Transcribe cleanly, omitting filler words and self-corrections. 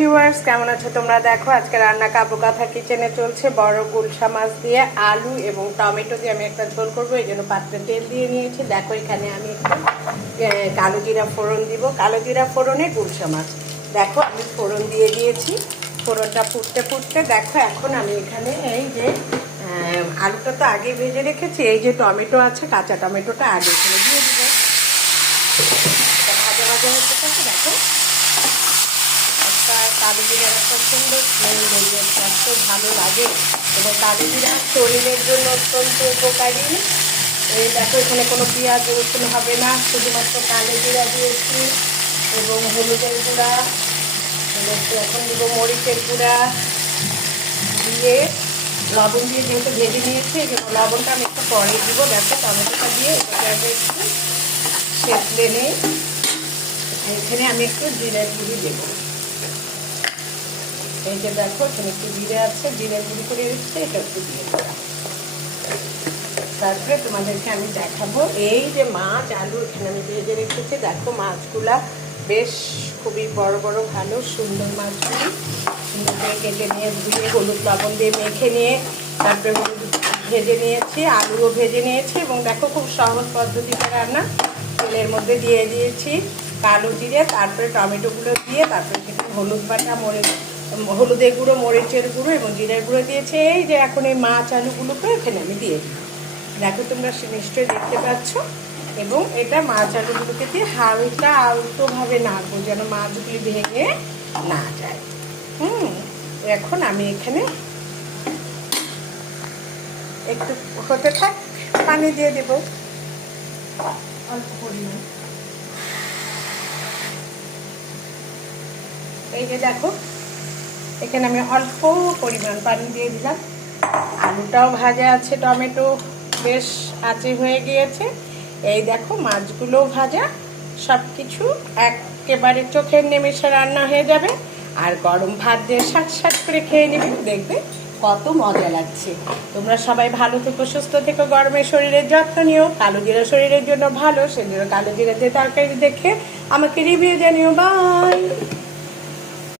Viewers, কেমন আছো তোমরা? দেখো আজকে রান্না কাবু কাঁথা কিচেনে চলছে। বড় গুলশা মাছ দিয়ে আলু এবং টমেটো দিয়ে আমি একটা ঝোল করবো, এই জন্য পাত্রে তেল দিয়ে নিয়েছি। দেখো এখানে আমি একটু কালো জিরা ফোড়ন দিব। কালো জিরা ফোড়নে গুলশা মাছ দেখো আমি ফোড়ন দিয়ে দিয়েছি। ফোড়নটা ফুটতে ফুটতে দেখো এখন আমি এখানে এই যে আলুটা তো আগে ভেজে রেখেছি, এই যে টমেটো আছে কাঁচা টমেটোটা আগে এখানে দিয়ে দিব। ভাজা ভাজা হতে থাকে। দেখো কালো জিরার একটা সুন্দর স্মেল বেরিয়েছে, এত ভালো লাগে। এবং কালো জিরা শরীরের জন্য অত্যন্ত উপকারী। এই দেখো এখানে কোনো পেঁয়াজ রসুন হবে না, শুধুমাত্র কালো জিরা দিয়েছি এবং হলুদের গুঁড়া, এখন দিব মরিচের গুঁড়া দিয়ে লবণ দিয়ে যেহেতু ভেজে নিয়েছি এই জন্য লবণটা আমি একটু পরে দিব। দেখো টমেটোটা দিয়ে এটাকে আগে একটু সেঁকলে নেই। এখানে আমি একটু জিরার গুঁড়ি দেবো। এই যে দেখো এখানে একটু জিরে আছে, জিরের গুঁড়ি করে রেখেছে, এটা একটু দিয়ে দেওয়া। তারপরে তোমাদেরকে আমি দেখাবো এই যে মাছ আলু এখানে আমি ভেজে রেখেছি। দেখো মাছগুলা বেশ খুবই বড় বড় ভালো সুন্দর মাছগুলি সুন্দর করে কেটে নিয়ে ধুয়ে হলুদ লবণ দিয়ে মেখে নিয়ে তারপরে হলুদ ভেজে নিয়েছি, আলুও ভেজে নিয়েছি। এবং দেখো খুব সহজ পদ্ধতিতে রান্না। তেলের মধ্যে দিয়ে দিয়েছি কালো জিরে, তারপরে টমেটোগুলো দিয়ে তারপরে সেখানে হলুদ বাটা, হলুদের গুঁড়ো, মরিচের গুঁড়ো এবং জিরের গুঁড়ো দিয়েছে। এই যে এখন এই মাছ আলুগুলোকে এখানে আমি দিয়ে দিই। দেখো তোমরা নিশ্চয়ই দেখতে পাচ্ছ। এবং এটা মাছ আলুগুলোকে দিয়ে হালকা আলতোভাবে নাড়বো যেন মাছগুলি ভেঙে না যায়। এখন আমি এখানে একটু হতে থাক, পানি দিয়ে দেব অল্প পরিমাণ। এই যে দেখো এখানে আমি অল্প পরিমাণ পানি দিয়ে দিলাম। আলুটাও ভাজা আছে, টমেটো বেশ আঁচে হয়ে গিয়েছে। এই দেখো মাছগুলোও ভাজা, সব কিছু একেবারে চোখের নিমেষে রান্না হয়ে যাবে। আর গরম ভাত দিয়ে সাট করে খেয়ে নেবে, দেখবে কত মজা লাগছে। তোমরা সবাই ভালো থেকো, সুস্থ থেকো, গরমে শরীরের যত্ন নিও। কালো জিরা শরীরের জন্য ভালো, সেজন্য কালো জিরা দিয়ে তরকারি দেখে আমাকে রিভিউ জানিও। বাই।